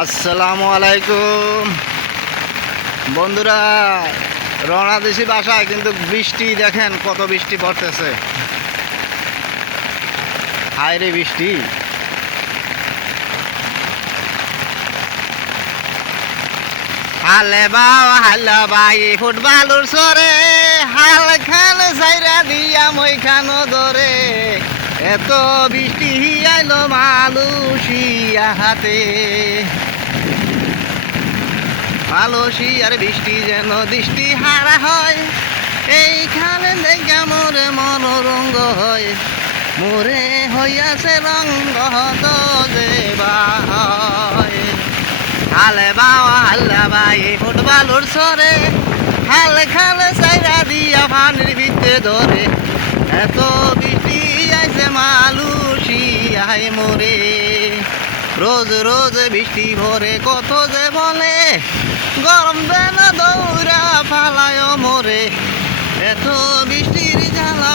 আসসালামু আলাইকুম বন্ধুরা, রওনা দিছি বাসায়, কিন্তু বৃষ্টি দেখেন কত বৃষ্টি পড়তেছে। হায় রে বৃষ্টি। হালে বাও হাল্লা বাই ফুটবলের সরে, হাল খান সাইরা দিয়া মই খানো ধরে। এত বৃষ্টি আইলো মালুষিয়া হাতে, মালয়েশিয়ার বৃষ্টি যেন দৃষ্টি হারা হয়। এইখানে দেখা মোরে মনোরঙ্গ হয়, মোরে হইয়াছে রঙ্গ যে বাই। হালে বাওয়া হাল্লা বাই ফুটবলের সরে, হাল খালে সাইরা দিয়া পানির ভিতরে ধরে। এত বৃষ্টি আইছে মালয়েশিয়ায় মোরে, রোজ রোজ বৃষ্টি ভরে কত যে বলে। গরম বেলা দৌড়া ফালায় মোরে, এত বৃষ্টির জ্বালা